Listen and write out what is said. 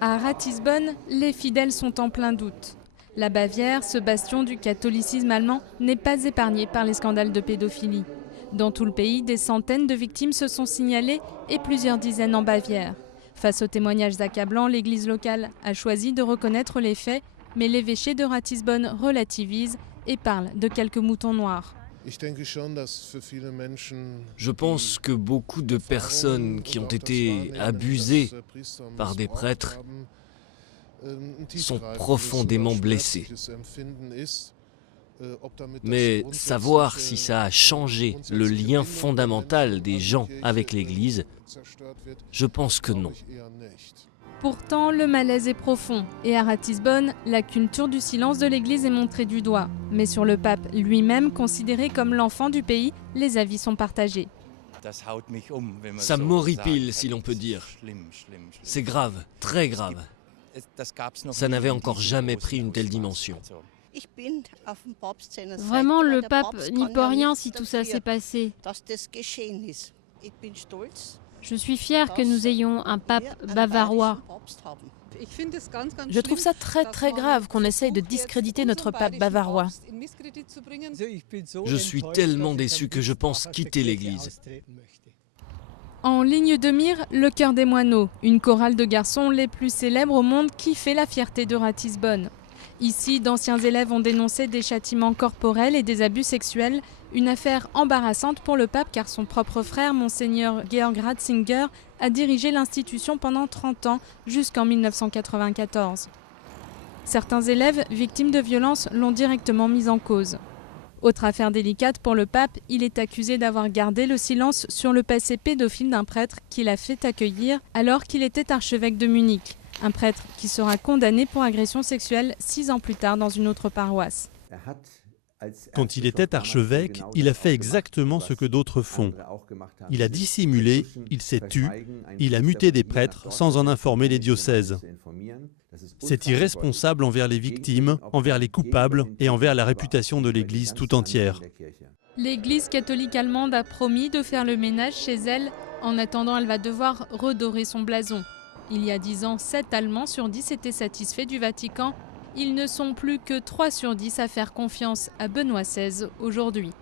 À Ratisbonne, les fidèles sont en plein doute. La Bavière, ce bastion du catholicisme allemand, n'est pas épargnée par les scandales de pédophilie. Dans tout le pays, des centaines de victimes se sont signalées et plusieurs dizaines en Bavière. Face aux témoignages accablants, l'église locale a choisi de reconnaître les faits, mais l'évêché de Ratisbonne relativise et parle de quelques moutons noirs. Je pense que beaucoup de personnes qui ont été abusées par des prêtres sont profondément blessées. Mais savoir si ça a changé le lien fondamental des gens avec l'Église, je pense que non. Pourtant, le malaise est profond et à Ratisbonne, la culture du silence de l'Église est montrée du doigt. Mais sur le pape lui-même, considéré comme l'enfant du pays, les avis sont partagés. Ça m'horripile, si l'on peut dire. C'est grave, très grave. Ça n'avait encore jamais pris une telle dimension. Vraiment, le pape n'y peut rien si tout ça s'est passé. Je suis fière que nous ayons un pape bavarois. Je trouve ça très grave qu'on essaye de discréditer notre pape bavarois. Je suis tellement déçu que je pense quitter l'Église. En ligne de mire, le Chœur des Moineaux, une chorale de garçons les plus célèbres au monde qui fait la fierté de Ratisbonne. Ici, d'anciens élèves ont dénoncé des châtiments corporels et des abus sexuels, une affaire embarrassante pour le pape car son propre frère, Monseigneur Georg Ratzinger, a dirigé l'institution pendant 30 ans jusqu'en 1994. Certains élèves victimes de violences l'ont directement mis en cause. Autre affaire délicate pour le pape, il est accusé d'avoir gardé le silence sur le passé pédophile d'un prêtre qu'il a fait accueillir alors qu'il était archevêque de Munich. Un prêtre qui sera condamné pour agression sexuelle 6 ans plus tard dans une autre paroisse. Quand il était archevêque, il a fait exactement ce que d'autres font. Il a dissimulé, il s'est tu, il a muté des prêtres sans en informer les diocèses. C'est irresponsable envers les victimes, envers les coupables et envers la réputation de l'Église tout entière. L'Église catholique allemande a promis de faire le ménage chez elle. En attendant, elle va devoir redorer son blason. Il y a 10 ans, 7 Allemands sur 10 étaient satisfaits du Vatican. Ils ne sont plus que 3 sur 10 à faire confiance à Benoît XVI aujourd'hui.